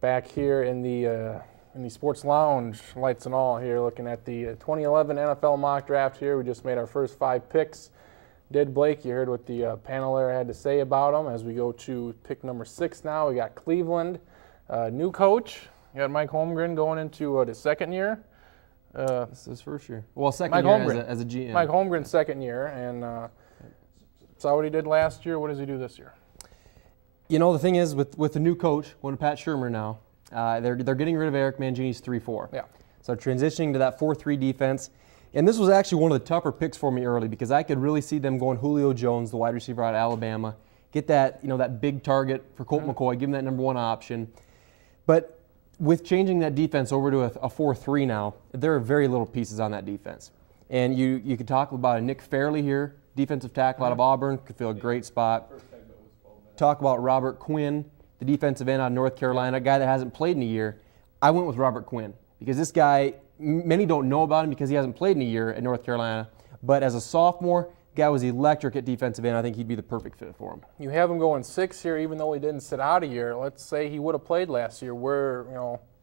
Back here in the sports lounge, lights and all here, looking at the 2011 NFL mock draft here. We just made our first 5 picks. Did Blake, you heard what the panel there had to say about them. As we go to pick number 6 now, we got Cleveland. New coach. You got Mike Holmgren going into his second year. This is his first year. Well, second year as a GM. Mike Holmgren's second year, and saw what he did last year. What does he do this year? You know, the thing is, with the new coach, going to Pat Shurmur now, they're getting rid of Eric Mangini's 3-4. Yeah. So transitioning to that 4-3 defense. And this was actually one of the tougher picks for me early because I could really see them going Julio Jones, the wide receiver out of Alabama, get that, that big target for Colt McCoy, give him that number 1 option. But with changing that defense over to a 4-3 now, there are very little pieces on that defense. And you could talk about a Nick Fairley here, defensive tackle out of Auburn, could fill a great spot. Talk about Robert Quinn, the defensive end out of North Carolina, a guy that hasn't played in a year. I went with Robert Quinn because this guy, many don't know about him because he hasn't played in a year at North Carolina. But as a sophomore, the guy was electric at defensive end. I think he'd be the perfect fit for him. You have him going 6 here, even though he didn't sit out a year. Let's say he would have played last year. Where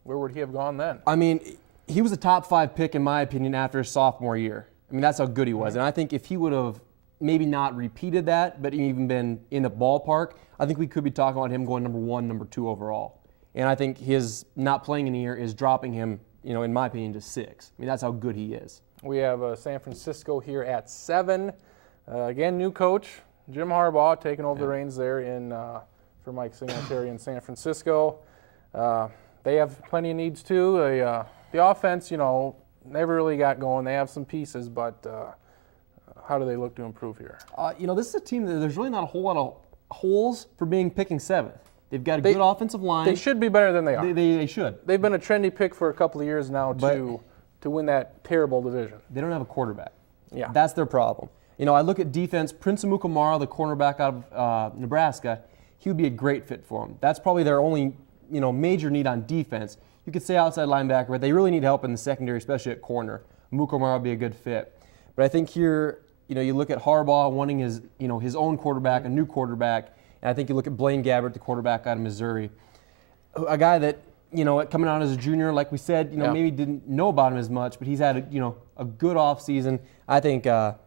would he have gone then? I mean, he was a top 5 pick, in my opinion, after his sophomore year. I mean, that's how good he was. And I think if he would have maybe not repeated that, but even been in the ballpark, I think we could be talking about him going number 1, number 2 overall. And I think his not playing in a year is dropping him, in my opinion, to 6. I mean, that's how good he is. We have San Francisco here at 7. Again, new coach, Jim Harbaugh, taking over the reins there for Mike Singletary in San Francisco. They have plenty of needs too. The offense, never really got going. They have some pieces, but how do they look to improve here? This is a team that there's really not a whole lot of holes for picking 7th. They've got a good offensive line. They should be better than they are. They should. They've been a trendy pick for a couple of years now to win that terrible division. They don't have a quarterback. Yeah. That's their problem. I look at defense. Prince Amukamara, the cornerback out of Nebraska, he would be a great fit for them. That's probably their only major need on defense. You could say outside linebacker, but they really need help in the secondary, especially at corner. Amukamara would be a good fit. But I think here, you look at Harbaugh wanting his own quarterback, a new quarterback, and I think you look at Blaine Gabbert, the quarterback out of Missouri, a guy that, coming out as a junior, like we said, maybe didn't know about him as much, but he's had a good offseason. I think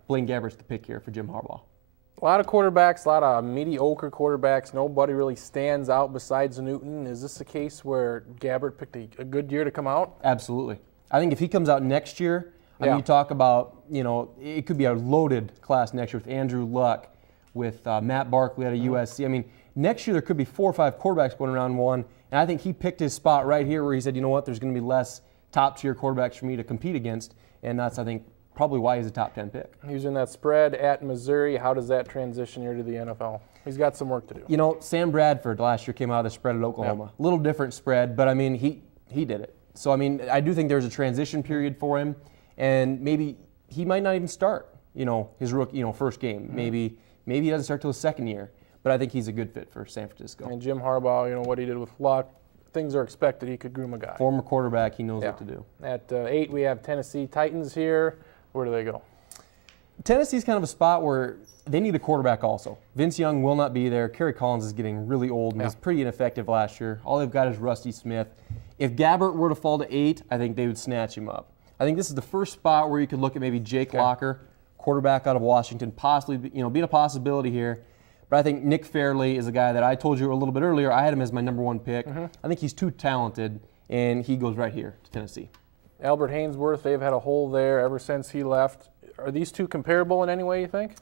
Blaine Gabbert's the pick here for Jim Harbaugh. A lot of quarterbacks, a lot of mediocre quarterbacks. Nobody really stands out besides Newton. Is this a case where Gabbert picked a good year to come out? Absolutely. I think if he comes out next year, you talk about, it could be a loaded class next year with Andrew Luck, with Matt Barkley out of USC. I mean, next year there could be 4 or 5 quarterbacks going around 1, and I think he picked his spot right here where he said, you know what, there's going to be less top-tier quarterbacks for me to compete against, and that's, I think, probably why he's a top 10 pick. Using that spread at Missouri, how does that transition here to the NFL? He's got some work to do. Sam Bradford last year came out of the spread at Oklahoma. A little different spread, but, I mean, he did it. So, I mean, I do think there's a transition period for him, and maybe he might not even start, his rookie, first game. Maybe he doesn't start till his second year, but I think he's a good fit for San Francisco. And Jim Harbaugh, what he did with Luck, things are expected. He could groom a guy. Former quarterback, he knows what to do. At 8, we have Tennessee Titans here. Where do they go? Tennessee's kind of a spot where they need a quarterback also. Vince Young will not be there. Kerry Collins is getting really old and was pretty ineffective last year. All they've got is Rusty Smith. If Gabbert were to fall to 8, I think they would snatch him up. I think this is the first spot where you could look at maybe Jake Locker, quarterback out of Washington, possibly being a possibility here. But I think Nick Fairley is a guy that I told you a little bit earlier. I had him as my number 1 pick. I think he's too talented, and he goes right here to Tennessee. Albert Haynesworth, they've had a hole there ever since he left. Are these two comparable in any way, you think?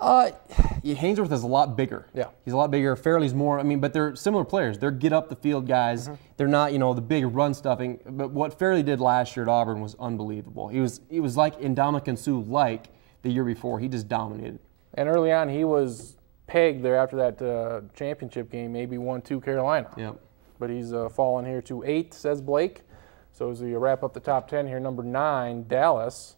Haynesworth is a lot bigger. Yeah. He's a lot bigger. Fairley's more, but they're similar players. They're get-up-the-field guys. They're not, the big run-stuffing. But what Fairley did last year at Auburn was unbelievable. He was like Ndamukong Suh the year before. He just dominated. And early on, he was pegged there after that championship game, maybe 1-2 Carolina. Yep. But he's fallen here to 8, says Blake. So as we wrap up the top 10 here, number 9, Dallas.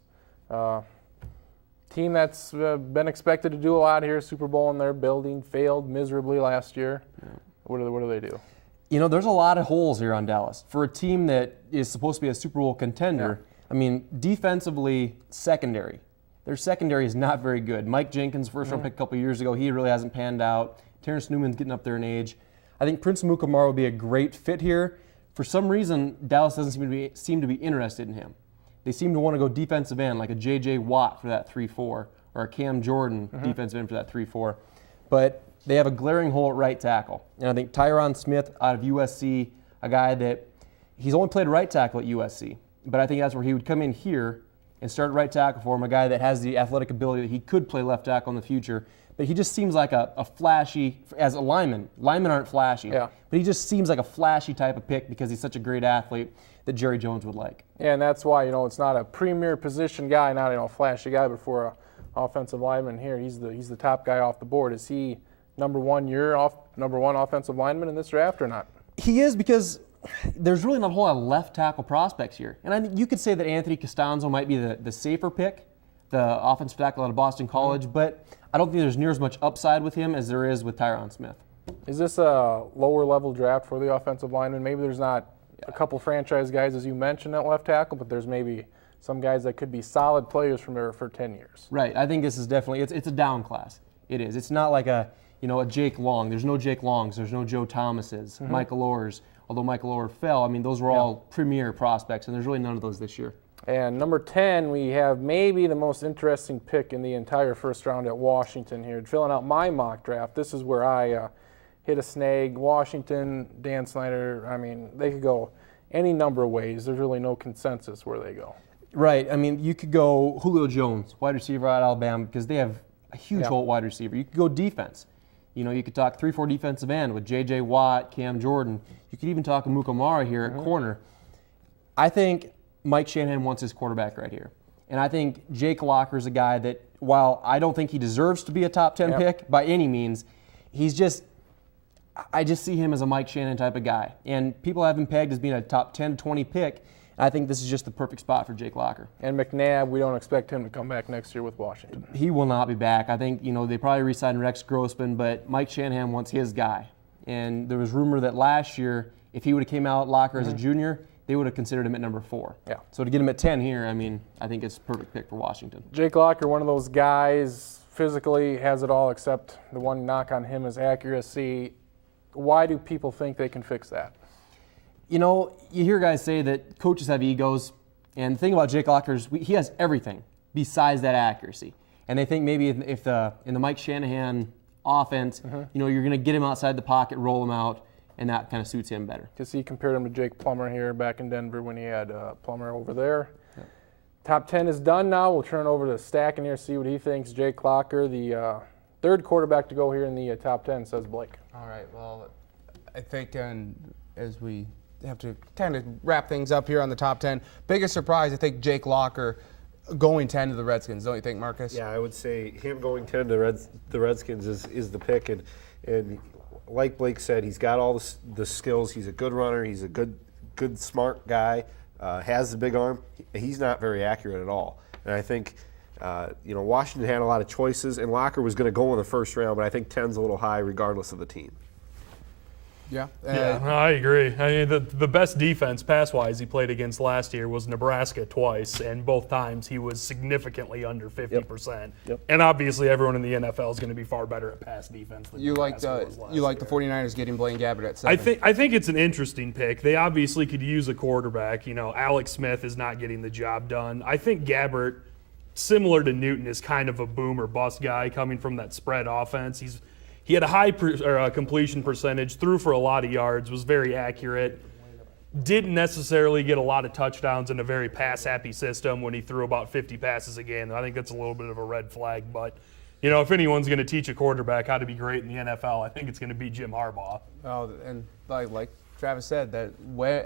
Team that's been expected to do a lot here, Super Bowl in their building, failed miserably last year. Yeah. What do they do? There's a lot of holes here on Dallas. For a team that is supposed to be a Super Bowl contender, defensively, secondary. Their secondary is not very good. Mike Jenkins, first-round pick a couple years ago, he really hasn't panned out. Terrence Newman's getting up there in age. I think Prince Amukamara will be a great fit here. for some reason, Dallas doesn't seem to be interested in him. They seem to want to go defensive end, like a J.J. Watt for that 3-4, or a Cam Jordan defensive end for that 3-4. But they have a glaring hole at right tackle. And I think Tyron Smith out of USC, a guy that he's only played right tackle at USC, but I think that's where he would come in here and start right tackle for him, a guy that has the athletic ability that he could play left tackle in the future. But he just seems like a flashy, as a lineman. Linemen aren't flashy, but he just seems like a flashy type of pick because he's such a great athlete that Jerry Jones would like. Yeah, and that's why, it's not a premier position guy, not a flashy guy, but for an offensive lineman here, he's the top guy off the board. Is he number one offensive lineman in this draft or not? He is, because there's really not a whole lot of left tackle prospects here. And I think you could say that Anthony Costanzo might be the safer pick, the offensive tackle out of Boston College, but I don't think there's near as much upside with him as there is with Tyron Smith. Is this a lower level draft for the offensive lineman? Maybe there's not a couple franchise guys, as you mentioned, at left tackle, but there's maybe some guys that could be solid players from there for 10 years. Right. I think this is definitely, it's a down class. It is. It's not like a Jake Long. There's no Jake Longs. There's no Joe Thomases, Michael Orrs. Although Michael Orr fell, those were all premier prospects, and there's really none of those this year. And number 10, we have maybe the most interesting pick in the entire first round at Washington here. Filling out my mock draft, this is where I hit a snag. Washington, Dan Snyder, they could go any number of ways. There's really no consensus where they go. Right. You could go Julio Jones, wide receiver out of Alabama, because they have a huge hole at wide receiver. You could go defense. You could talk 3-4 defensive end with J.J. Watt, Cam Jordan. You could even talk Amukamara here at corner. I think Mike Shanahan wants his quarterback right here. And I think Jake Locker is a guy that, while I don't think he deserves to be a top 10 pick by any means, I just see him as a Mike Shanahan type of guy. And people have him pegged as being a top 10 to 20 pick. I think this is just the perfect spot for Jake Locker. And McNabb, we don't expect him to come back next year with Washington. He will not be back. I think, they probably re-signed Rex Grossman, but Mike Shanahan wants his guy. And there was rumor that last year, if he would have came out Locker as a junior, they would have considered him at number 4. Yeah. So to get him at 10 here, I think it's a perfect pick for Washington. Jake Locker, one of those guys, physically has it all, except the one knock on him is accuracy. Why do people think they can fix that? You hear guys say that coaches have egos, and the thing about Jake Locker is he has everything besides that accuracy. And they think maybe in the Mike Shanahan offense, you're going to get him outside the pocket, roll him out, and that kind of suits him better. Because he compared him to Jake Plummer here back in Denver when he had Plummer over there. Yep. Top 10 is done now. We'll turn it over to Stacken here, see what he thinks. Jake Locker, the third quarterback to go here in the top 10, says Blake. All right, well, I think as we have to kind of wrap things up here on the top 10, biggest surprise, I think Jake Locker going 10 to the Redskins, don't you think, Marcus? Yeah, I would say him going 10 to the Redskins is the pick, and like Blake said, he's got all the skills. He's a good runner. He's a good smart guy. Has the big arm. He's not very accurate at all. And I think, Washington had a lot of choices, and Locker was going to go in the first round, but I think 10's a little high regardless of the team. Yeah. Yeah, I agree. The best defense pass-wise he played against last year was Nebraska twice, and both times he was significantly under 50%. Yep. And obviously everyone in the NFL is going to be far better at pass defense than Nebraska was last year. The 49ers getting Blaine Gabbert at 7. I think it's an interesting pick. They obviously could use a quarterback. Alex Smith is not getting the job done. I think Gabbert, similar to Newton, is kind of a boom or bust guy coming from that spread offense. He had a high completion percentage, threw for a lot of yards, was very accurate, didn't necessarily get a lot of touchdowns in a very pass-happy system when he threw about 50 passes a game. I think that's a little bit of a red flag. But, if anyone's going to teach a quarterback how to be great in the NFL, I think it's going to be Jim Harbaugh. Oh, and like Travis said, that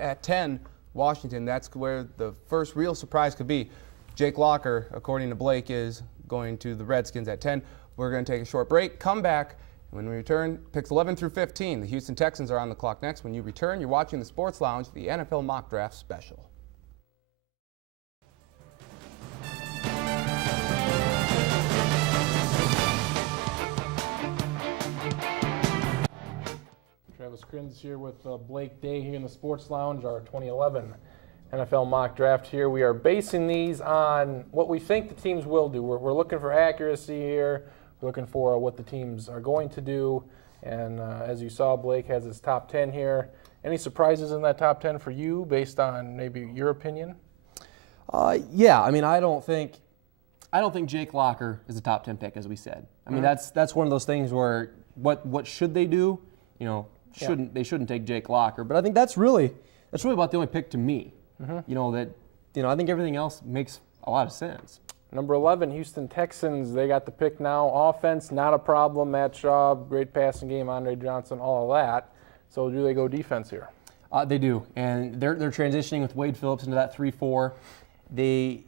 at 10, Washington, that's where the first real surprise could be. Jake Locker, according to Blake, is going to the Redskins at 10. We're going to take a short break, come back. When we return, picks 11 through 15, the Houston Texans are on the clock next. When you return, you're watching the Sports Lounge, the NFL Mock Draft Special. Travis Kriens here with Blake Day here in the Sports Lounge, our 2011 NFL Mock Draft here. We are basing these on what we think the teams will do. We're looking for accuracy here. Looking for what the teams are going to do. And as you saw, Blake has his top 10 here. Any surprises in that top 10 for you based on maybe your opinion? Yeah, I mean, I don't think Jake Locker is a top 10 pick, as we said. I mean, that's one of those things where what should they do? You know, they shouldn't take Jake Locker. But I think that's really about the only pick to me. You know, I think everything else makes a lot of sense. Number 11, Houston Texans. They got the pick now. Offense, not a problem. Matt Shaw, great passing game. Andre Johnson, all of that. So do they go defense here? They do, and they're transitioning with Wade Phillips into that 3-4. They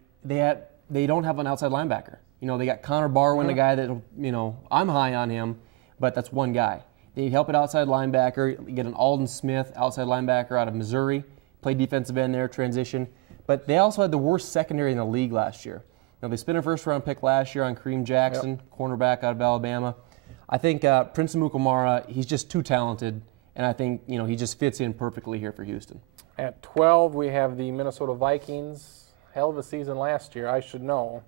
don't have an outside linebacker. You know, they got Connor Barwin, a guy that, you know, I'm high on him, but that's one guy. They need help at outside linebacker. You get an Aldon Smith, outside linebacker out of Missouri, played defensive end there, transition. But they also had the worst secondary in the league last year. You know, they spent a first-round pick last year on Kareem Jackson, cornerback out of Alabama. I think Prince Amukamara, he's just too talented, and I think, you know, he just fits in perfectly here for Houston. At 12, we have the Minnesota Vikings. Hell of a season last year, I should know.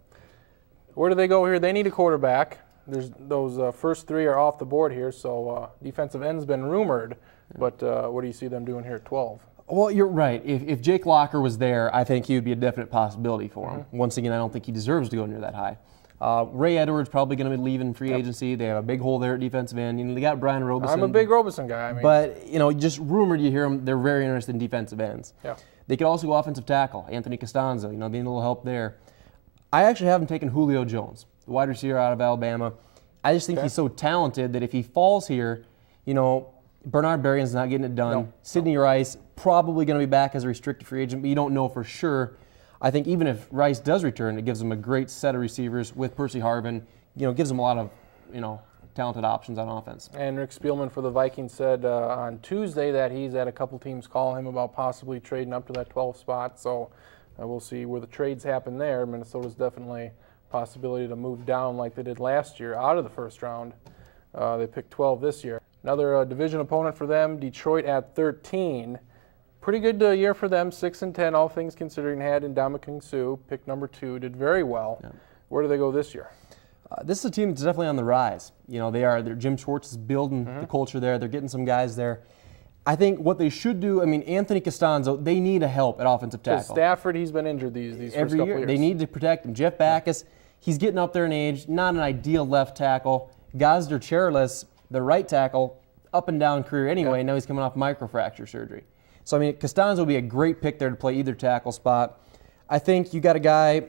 Where do they go here? They need a quarterback. Those first three are off the board here, so defensive end's been rumored. But what do you see them doing here at 12? Well, you're right. If Jake Locker was there, I think he would be a definite possibility for him. Once again, I don't think he deserves to go near that high. Ray Edwards probably going to be leaving free agency. They have a big hole there at defensive end. You know, they got Brian Robeson. I'm a big Robeson guy. I mean. But, you know, just rumored you hear them, they're very interested in defensive ends. Yeah. They could also go offensive tackle, Anthony Costanzo, you know, being a little help there. I actually haven't taken Julio Jones, the wide receiver out of Alabama. I just think he's so talented that if he falls here, you know, Bernard Berrien's not getting it done. No. Sidney Rice probably going to be back as a restricted free agent, but you don't know for sure. I think even if Rice does return, it gives them a great set of receivers with Percy Harvin. You know, gives them a lot of, you know, talented options on offense. And Rick Spielman for the Vikings said on Tuesday that he's had a couple teams call him about possibly trading up to that 12 spot. So we'll see where the trades happen there. Minnesota's definitely a possibility to move down like they did last year out of the first round. They picked 12 this year. Another division opponent for them, Detroit at 13. Pretty good year for them, 6-10, all things considering. Had Ndamukong Suh, pick number 2, did very well. Yeah. Where do they go this year? This is a team that's definitely on the rise. You know, Jim Schwartz is building the culture there. They're getting some guys there. I think what they should do, I mean, Anthony Costanzo, they need a help at offensive tackle. Stafford, he's been injured these every first couple year. Years. They need to protect him. Jeff Backus, he's getting up there in age, not an ideal left tackle. Gazder Chairless, the right tackle, up and down career anyway. Now he's coming off microfracture surgery. So, I mean, Costanzo would be a great pick there to play either tackle spot. I think you got a guy,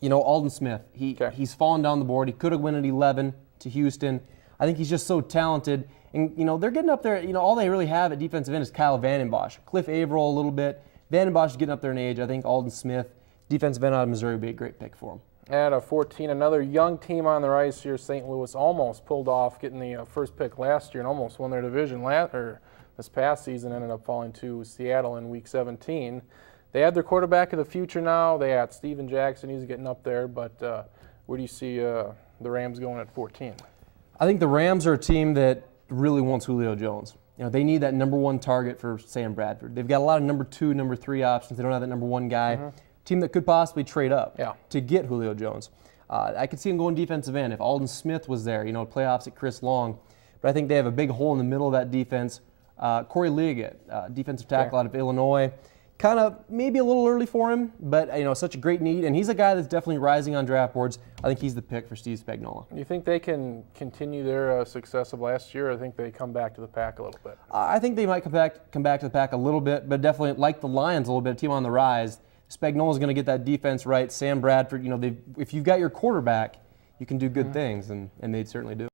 you know, Aldon Smith. He's fallen down the board. He could have went at 11 to Houston. I think he's just so talented. And, you know, they're getting up there. You know, all they really have at defensive end is Kyle Vandenbosch. Cliff Averill a little bit. Vandenbosch is getting up there in age. I think Aldon Smith, defensive end out of Missouri, would be a great pick for him. At 14, another young team on the rise here. St. Louis almost pulled off getting the first pick last year and almost won their division this past season. Ended up falling to Seattle in Week 17. They have their quarterback of the future now. They got Steven Jackson. He's getting up there. But where do you see the Rams going at 14? I think the Rams are a team that really wants Julio Jones. You know, they need that number 1 target for Sam Bradford. They've got a lot of number 2, number 3 options. They don't have that number 1 guy. Team that could possibly trade up to get Julio Jones. I could see him going defensive end if Aldon Smith was there, you know, play opposite Chris Long. But I think they have a big hole in the middle of that defense. Corey Liuget, defensive tackle out of Illinois. Kind of maybe a little early for him, but, you know, such a great need. And he's a guy that's definitely rising on draft boards. I think he's the pick for Steve Spagnuolo. You think they can continue their success of last year, or I think they come back to the pack a little bit? I think they might come back to the pack a little bit, but definitely like the Lions a little bit, a team on the rise. Spagnuolo's going to get that defense right. Sam Bradford, you know, if you've got your quarterback, you can do good things, and they certainly do.